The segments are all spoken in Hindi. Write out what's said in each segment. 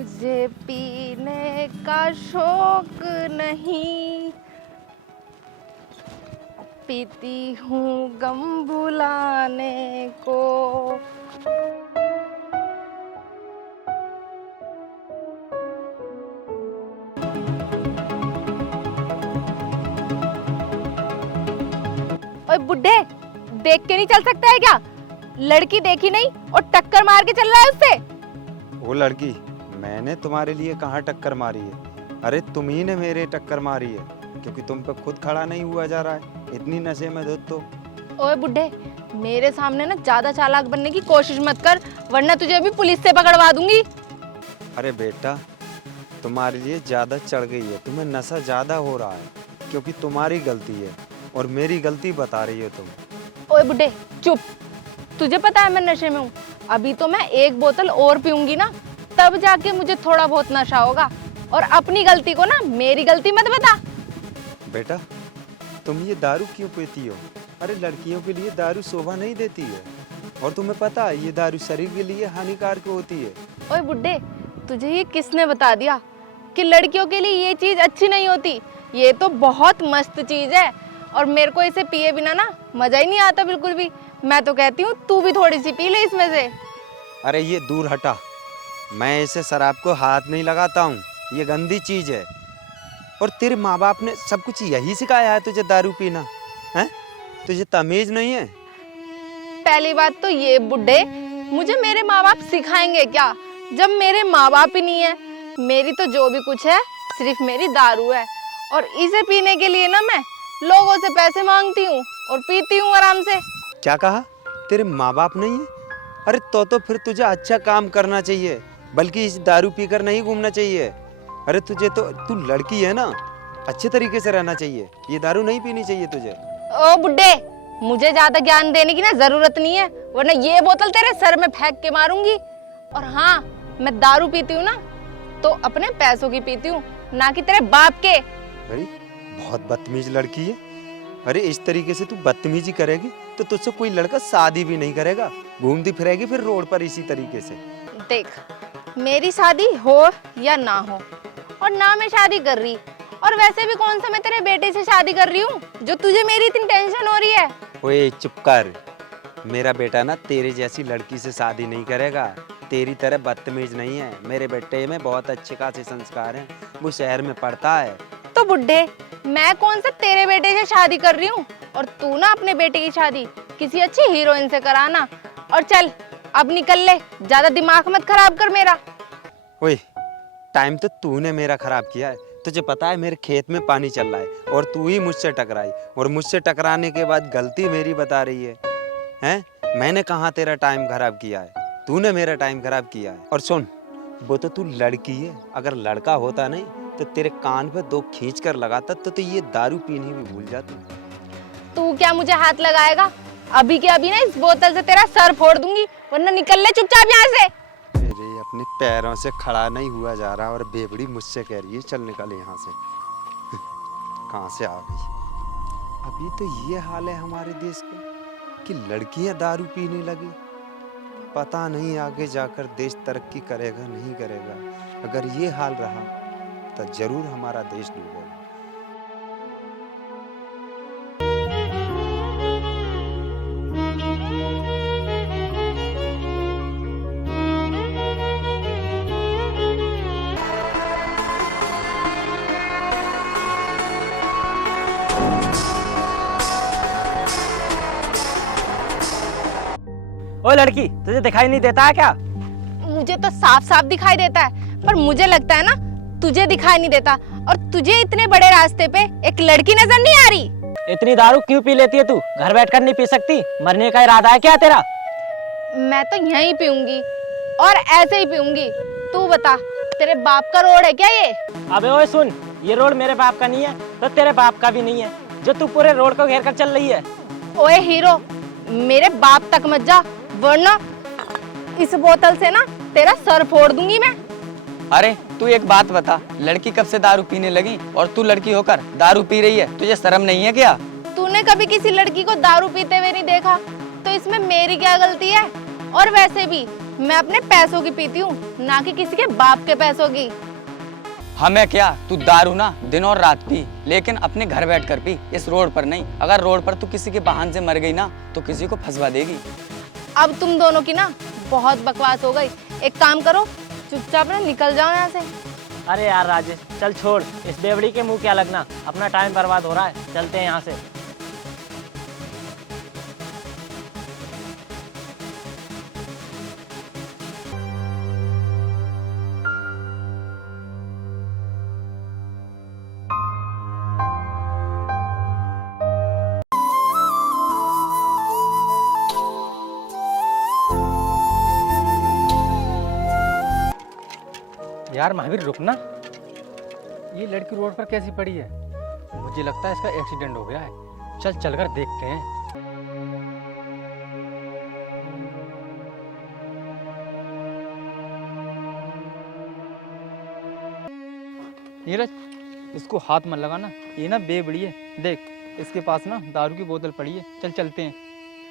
मुझे पीने का शौक नहीं, पीती हूँ गम भुलाने को। ओए बुड्ढे, देख के नहीं चल सकता है क्या? लड़की देखी नहीं और टक्कर मार के चल रहा है उससे। वो लड़की मैंने तुम्हारे लिए कहाँ टक्कर मारी है? अरे तुम ही ने मेरे टक्कर मारी है, क्योंकि तुम पे खुद खड़ा नहीं हुआ जा रहा है, इतनी नशे में धुत तो। ओए बुड्ढे, मेरे सामने ना ज्यादा चालाक बनने की कोशिश मत कर, वरना तुझे अभी पुलिस से पकड़वा दूंगी। अरे बेटा, तुम्हारे लिए ज्यादा चढ़ गई है, तुम्हें नशा ज्यादा हो रहा है, क्योंकि तुम्हारी गलती है और मेरी गलती बता रही हो तुम। ओए बुड्ढे चुप, तुझे पता है मैं नशे में हूँ। अभी तो मैं एक बोतल और पीऊंगी ना, तब जाके मुझे थोड़ा बहुत नशा होगा। और अपनी गलती को ना मेरी गलती मत बता। बेटा, तुम ये दारू क्यों पीती हो? अरे लड़कियों के लिए दारू शोभा नहीं देती है, और तुम्हें पता है ये दारू शरीर के लिए हानिकारक होती है। ओए बुड्ढे, तुझे ये किसने बता दिया कि लड़कियों के लिए ये चीज अच्छी नहीं होती? ये तो बहुत मस्त चीज है, और मेरे को इसे पिए बिना ना मजा ही नहीं आता बिल्कुल भी। मैं तो कहती हूँ तू भी थोड़ी सी पी ले इसमें से। अरे ये दूर हटा, मैं इसे शराब को हाथ नहीं लगाता हूँ, ये गंदी चीज है। और तेरे माँ बाप ने सब कुछ यही सिखाया है तुझे दारू पीना? हैं? तुझे तमीज नहीं है? पहली बात तो ये बुड्ढे, मुझे मेरे माँ बाप सिखाएंगे क्या, जब मेरे माँ बाप ही नहीं है। मेरी तो जो भी कुछ है सिर्फ मेरी दारू है, और इसे पीने के लिए ना मैं लोगों से पैसे मांगती हूँ और पीती हूँ आराम से। क्या कहा? तेरे माँ बाप नहीं है? अरे तो फिर तुझे अच्छा काम करना चाहिए, बल्कि इस दारू पीकर नहीं घूमना चाहिए। अरे तू लड़की है ना, अच्छे तरीके से रहना चाहिए, ये दारू नहीं पीनी चाहिए तुझे। ओ बुड्ढे, मुझे ज्यादा ज्ञान देने की ना जरूरत नहीं है, वरना ये बोतल तेरे सर में फेंक के मारूंगी। और हाँ, मैं दारू पीती हूँ ना तो अपने पैसों की पीती हूँ, ना कि तेरे बाप के। अरे बहुत बदतमीज लड़की है। अरे इस तरीके से तू बदतमीजी करेगी तो तुझसे कोई लड़का शादी भी नहीं करेगा, घूमती फिरेगी फिर रोड पर इसी तरीके से। देख, मेरी शादी हो या ना हो, और ना मैं शादी कर रही, और वैसे भी कौन सा मैं तेरे बेटे से शादी कर रही हूँ जो तुझे मेरी इतनी टेंशन हो रही है। ओए चुप कर, मेरा बेटा ना तेरे जैसी लड़की से शादी नहीं करेगा, तेरी तरह बदतमीज नहीं है। मेरे बेटे में बहुत अच्छे खासे संस्कार हैं, वो शहर में पढ़ता है। तो बुड्ढे, मैं कौन सा तेरे बेटे से शादी कर रही हूँ, और तू ना अपने बेटे की शादी किसी अच्छी हीरोइन से कराना। और चल अब निकल ले, ज्यादा दिमाग मत खराब कर मेरा। ओए, टाइम तो तूने मेरा खराब किया है। तुझे पता है मेरे खेत में पानी चल रहा है और तू ही मुझसे टकराई, और मुझसे टकराने के बाद गलती मेरी बता रही है। हैं? मैंने कहाँ तेरा टाइम खराब किया है, तूने मेरा टाइम खराब किया है। और सुन, वो तो तू लड़की है, अगर लड़का होता नहीं तो तेरे कान पे दो खींच कर लगाता तो ये दारू पीनी भी भूल जाती। तू क्या मुझे हाथ लगाएगा? अभी के अभी ना इस बोतल से तेरा सर फोड़ दूंगी, वरना निकल ले चुपचाप यहाँ से। मेरे अपने पैरों से खड़ा नहीं हुआ जा रहा और बेबड़ी मुझसे कह रही है चल निकल यहाँ से। कहाँ से आ गई? अभी तो ये हाल है हमारे देश का कि लड़कियां दारू पीने लगी। पता नहीं आगे जाकर देश तरक्की करेगा नहीं करेगा। अगर ये हाल रहा तो जरूर हमारा देश डूबेगा। ओ लड़की, तुझे दिखाई नहीं देता है क्या? मुझे तो साफ साफ दिखाई देता है, पर मुझे लगता है ना तुझे दिखाई नहीं देता, और तुझे इतने बड़े रास्ते पे एक लड़की नजर नहीं आ रही। इतनी दारू क्यों पी लेती है तू? घर बैठकर नहीं पी सकती? मरने का इरादा है क्या तेरा? मैं तो यहीं पीऊंगी, और ऐसे ही पीऊंगी। तू बता, तेरे बाप का रोड है क्या ये? अबे ओए सुन, ये रोड मेरे बाप का नहीं है तो तेरे बाप का भी नहीं है, जो तू पूरे रोड को घेर कर चल रही है। ओए हीरो, मेरे बाप तक मत जा, वरना इस बोतल से ना तेरा सर फोड़ दूंगी मैं। अरे तू एक बात बता, लड़की कब से दारू पीने लगी और तू लड़की होकर दारू पी रही है? तुझे शर्म नहीं है क्या? तूने कभी किसी लड़की को दारू पीते हुए नहीं देखा, तो इसमें मेरी क्या गलती है? और वैसे भी मैं अपने पैसों की पीती हूँ, ना कि किसी के बाप के पैसों की। हमें क्या, तू दारू ना दिन और रात पी, लेकिन अपने घर बैठकर पी, इस रोड पर नहीं। अगर रोड पर तू किसी के वाहन से मर गई ना तो किसी को फंसवा देगी। अब तुम दोनों की ना बहुत बकवास हो गई। एक काम करो, चुपचाप ना निकल जाओ यहाँ से। अरे यार राजेश, चल छोड़, इस बेवड़ी के मुंह क्या लगना, अपना टाइम बर्बाद हो रहा है, चलते हैं यहाँ से। यार महावीर रुकना, ये लड़की रोड पर कैसी पड़ी है? मुझे लगता है इसका एक्सीडेंट हो गया है। चल चलकर देखते हैं। नीरज, इसको हाथ मत लगाना, ये ना बेबड़ी है। देख, इसके पास ना दारू की बोतल पड़ी है। चल चलते हैं।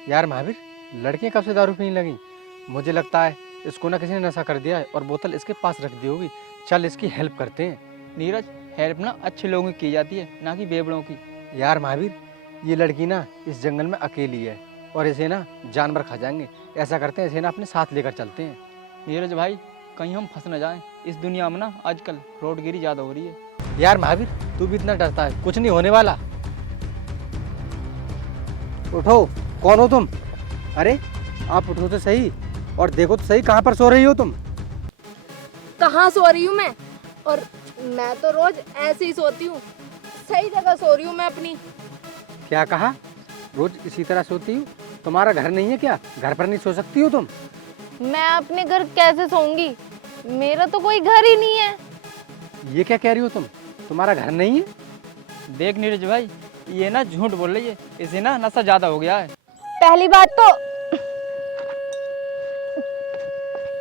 यार महावीर, लड़कियां कब से दारू पीने लगी? मुझे लगता है इसको ना किसी ने नशा कर दिया है और बोतल इसके पास रख दी होगी। चल इसकी हेल्प करते हैं। नीरज, हेल्प ना अच्छे लोगों की की जाती है, ना कि बेवड़ों की। यार महावीर, ये लड़की ना इस जंगल में अकेली है और इसे ना जानवर खा जाएंगे। ऐसा करते हैं, इसे ना अपने साथ लेकर चलते हैं। नीरज भाई, कहीं हम फंस न जाएं। इस दुनिया में ना आजकल रोडगिरी ज़्यादा हो रही है। यार महावीर, तू भी इतना डरता है, कुछ नहीं होने वाला। उठो, कौन हो तुम? अरे आप उठो तो सही, और देखो तो सही, कहाँ पर सो रही हो तुम? कहाँ सो रही हूँ मैं? और मैं तो रोज ऐसे ही सोती हूँ, सही जगह सो रही हूँ मैं अपनी। क्या कहा? रोज इसी तरह सोती हूँ? तुम्हारा घर नहीं है क्या? घर पर नहीं सो सकती हो तुम? मैं अपने घर कैसे सोऊंगी? मेरा तो कोई घर ही नहीं है। ये क्या कह रही हो तुम? तुम्हारा घर नहीं है? देख नीरज भाई, ये ना झूठ बोल रही है, इसे ना नशा ज्यादा हो गया है। पहली बात तो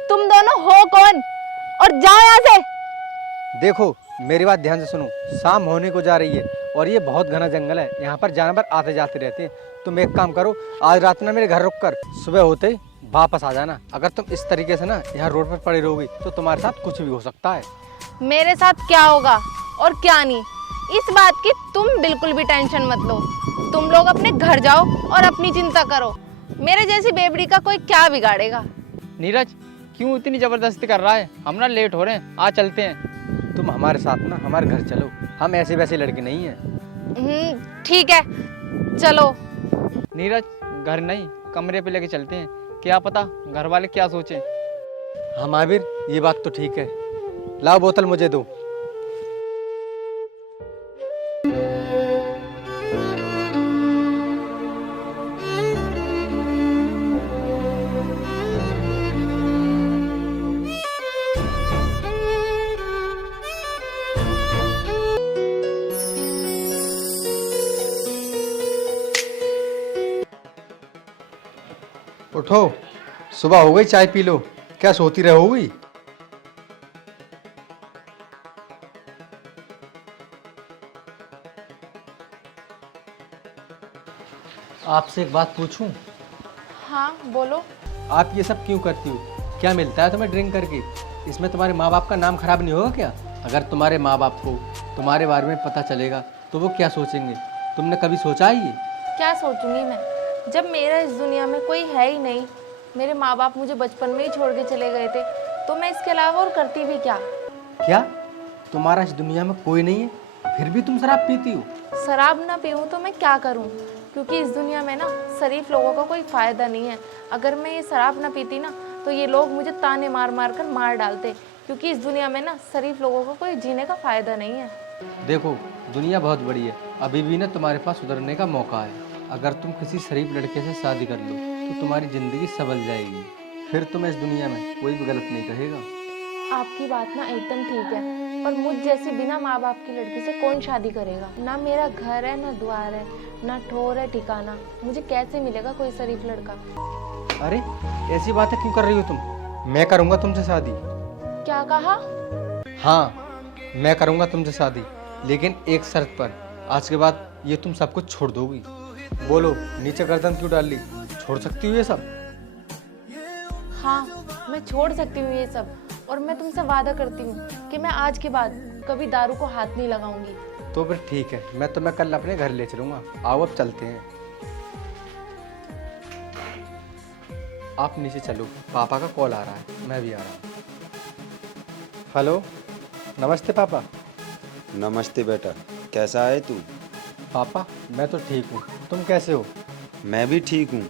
तुम दोनों हो कौन, और जाओ यहाँ से। देखो, मेरी बात ध्यान से सुनो। शाम होने को जा रही है और ये बहुत घना जंगल है, यहाँ पर जानवर आते जाते रहते हैं। तुम एक काम करो, आज रात में मेरे घर रुककर सुबह होते ही वापस आ जाना। अगर तुम इस तरीके से ना यहाँ रोड पर पड़ी रहोगी तो तुम्हारे साथ कुछ भी हो सकता है। मेरे साथ क्या होगा और क्या नहीं, इस बात की तुम बिल्कुल भी टेंशन मत लो। तुम लोग अपने घर जाओ और अपनी चिंता करो। मेरे जैसी बेबड़ी का कोई क्या बिगाड़ेगा। नीरज, क्यों इतनी जबरदस्ती कर रहा है? हम ना लेट हो रहे हैं, आ चलते हैं। तुम हमारे साथ ना हमारे घर चलो, हम ऐसे वैसे लड़के नहीं हैं। ठीक है, चलो। नीरज, घर नहीं, कमरे पे लेके चलते हैं, क्या पता घर वाले क्या सोचें। हाँ महावीर, ये बात तो ठीक है। लाओ बोतल मुझे दो। उठो, सुबह हो गई, चाय पी लो। क्या सोती रहोगी? आपसे एक बात पूछूं? हाँ बोलो। आप ये सब क्यों करती हो? क्या मिलता है तुम्हें ड्रिंक करके? इसमें तुम्हारे माँ बाप का नाम खराब नहीं होगा क्या? अगर तुम्हारे माँ बाप को तुम्हारे बारे में पता चलेगा तो वो क्या सोचेंगे? तुमने कभी सोचा है ये? क्या सोचूंगी मैं, जब मेरा इस दुनिया में कोई है ही नहीं। मेरे माँ बाप मुझे बचपन में ही छोड़ के चले गए थे, तो मैं इसके अलावा और करती भी क्या? क्या तुम्हारा इस दुनिया में कोई नहीं है, फिर भी तुम शराब पीती हो? शराब ना पीऊँ तो मैं क्या करूँ, क्योंकि इस दुनिया में ना शरीफ लोगों का कोई फ़ायदा नहीं है। अगर मैं ये शराब ना पीती ना तो ये लोग मुझे ताने मार मार कर मार डालते, क्योंकि इस दुनिया में ना शरीफ लोगों का कोई जीने का फ़ायदा नहीं है। देखो, दुनिया बहुत बड़ी है, अभी भी ना तुम्हारे पास सुधरने का मौका है। अगर तुम किसी शरीफ लड़के से शादी कर लो तो तुम्हारी ज़िंदगी संभल जाएगी, फिर तुम्हें इस दुनिया में कोई भी गलत नहीं कहेगा। आपकी बात ना एकदम ठीक है, पर मुझ जैसी बिना माँ बाप की लड़की से कौन शादी करेगा? ना मेरा घर है, ना द्वार है, ना ठोर है ठिकाना। मुझे कैसे मिलेगा कोई शरीफ लड़का? अरे ऐसी बातें क्यों कर रही हो तुम? मैं करूँगा तुमसे शादी। क्या कहा? हाँ, मैं करूँगा तुमसे शादी, लेकिन एक शर्त पर। आज के बाद ये तुम सब कुछ छोड़ दोगी। बोलो, नीचे गर्दन क्यों डाल ली? छोड़ सकती हो ये सब? हाँ, मैं छोड़ सकती हूँ ये सब, और मैं तुमसे वादा करती हूँ कि मैं आज के बाद कभी दारू को हाथ नहीं लगाऊंगी। तो फिर ठीक है, मैं तुम्हें कल अपने घर ले चलूँगा। आओ अब चलते हैं। आप नीचे चलो, पापा का कॉल आ रहा है, मैं भी आ रहा हूँ। हेलो, नमस्ते पापा। नमस्ते बेटा, कैसा है तू? पापा मैं तो ठीक हूँ, तुम कैसे हो? मैं भी ठीक हूँ।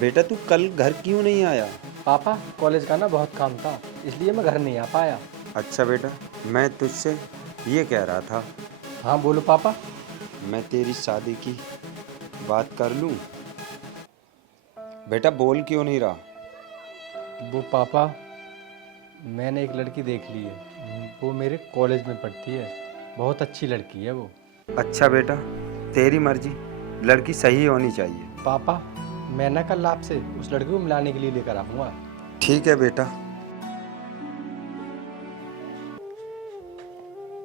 बेटा तू कल घर क्यों नहीं आया? पापा कॉलेज का ना बहुत काम था, इसलिए मैं घर नहीं आ पाया। अच्छा बेटा, मैं तुझसे ये कह रहा था, हाँ बोलो पापा। मैं तेरी शादी की बात कर लूँ? बेटा बोल क्यों नहीं रहा? वो पापा, मैंने एक लड़की देख ली है, वो मेरे कॉलेज में पढ़ती है, बहुत अच्छी लड़की है वो। अच्छा बेटा, तेरी मर्जी, लड़की सही होनी चाहिए। पापा मैं ना कल आपसे उस लड़की को मिलाने के लिए लेकर आऊँगा। ठीक है बेटा।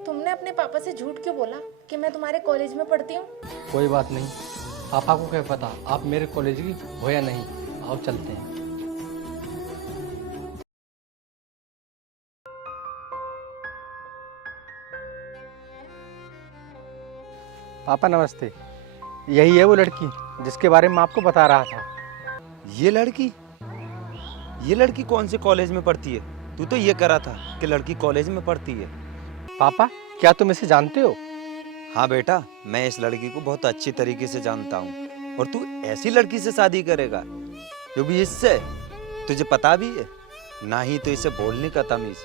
तुमने अपने पापा से झूठ क्यों बोला कि मैं तुम्हारे कॉलेज में पढ़ती हूँ? कोई बात नहीं, पापा को क्या पता आप मेरे कॉलेज की हो या नहीं। आओ चलते हैं। पापा नमस्ते, यही है वो लड़की जिसके बारे में मैं आपको बता रहा था। ये लड़की कौन से कॉलेज में पढ़ती है? तू तो ये करा था कि लड़की कॉलेज में पढ़ती है। पापा क्या तुम इसे जानते हो? हाँ बेटा, मैं इस लड़की को बहुत अच्छी तरीके से जानता हूँ। और तू ऐसी लड़की से शादी करेगा जो भी इससे, तुझे पता भी है ना ही तो इसे बोलने का तमीज।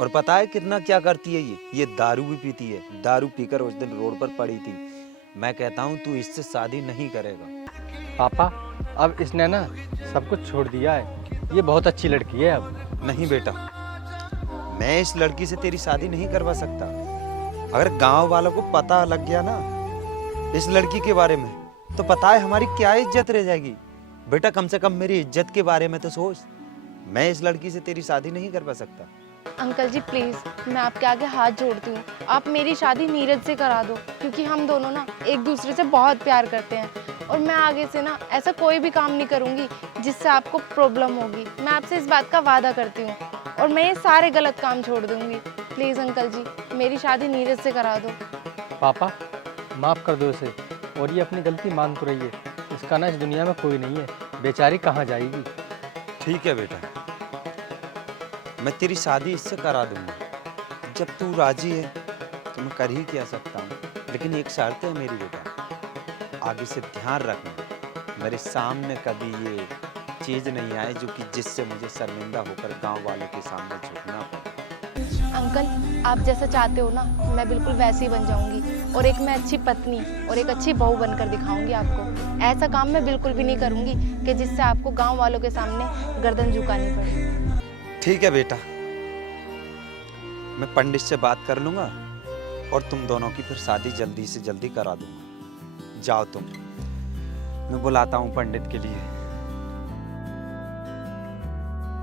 और पता है कितना क्या करती है ये दारू भी पीती है। दारू पीकर उस दिन रोड पर पड़ी थी। मैं कहता हूँ तू इससे शादी नहीं करेगा। पापा अब इसने ना सब कुछ छोड़ दिया है, ये बहुत अच्छी लड़की है अब। नहीं बेटा, मैं इस लड़की से तेरी शादी नहीं करवा सकता। अगर गांव वालों को पता लग गया ना इस लड़की के बारे में, तो पता है हमारी क्या इज्जत रह जाएगी। बेटा कम से कम मेरी इज्जत के बारे में तो सोच। मैं इस लड़की से तेरी शादी नहीं करवा सकता। अंकल जी प्लीज़, मैं आपके आगे हाथ जोड़ती हूँ, आप मेरी शादी नीरज से करा दो, क्योंकि हम दोनों ना एक दूसरे से बहुत प्यार करते हैं। और मैं आगे से ना ऐसा कोई भी काम नहीं करूँगी जिससे आपको प्रॉब्लम होगी। मैं आपसे इस बात का वादा करती हूँ, और मैं ये सारे गलत काम छोड़ दूँगी। प्लीज़ अंकल जी, मेरी शादी नीरज से करा दो। पापा माफ़ कर दो इसे, और ये अपनी गलती मान तो रही है। इसका ना इस दुनिया में कोई नहीं है, बेचारी कहाँ जाएगी। ठीक है बेटा, मैं तेरी शादी इससे करा दूंगा। जब तू राजी है तो मैं कर ही क्या सकता हूँ। लेकिन एक शर्त है मेरी बेटा, आगे से ध्यान रखना मेरे सामने कभी ये चीज़ नहीं आए जो कि जिससे मुझे शर्मिंदा होकर गांव वालों के सामने झुकना पड़े। अंकल आप जैसा चाहते हो ना, मैं बिल्कुल वैसी बन जाऊंगी, और एक मैं अच्छी पत्नी और एक अच्छी बहू बनकर दिखाऊंगी आपको। ऐसा काम मैं बिल्कुल भी नहीं करूंगी कि जिससे आपको गांव वालों के सामने गर्दन झुकानी पड़े। ठीक है बेटा, मैं पंडित से बात कर लूंगा और तुम दोनों की फिर शादी जल्दी से जल्दी करा दूंगा। जाओ तुम, मैं बुलाता हूँ पंडित के लिए।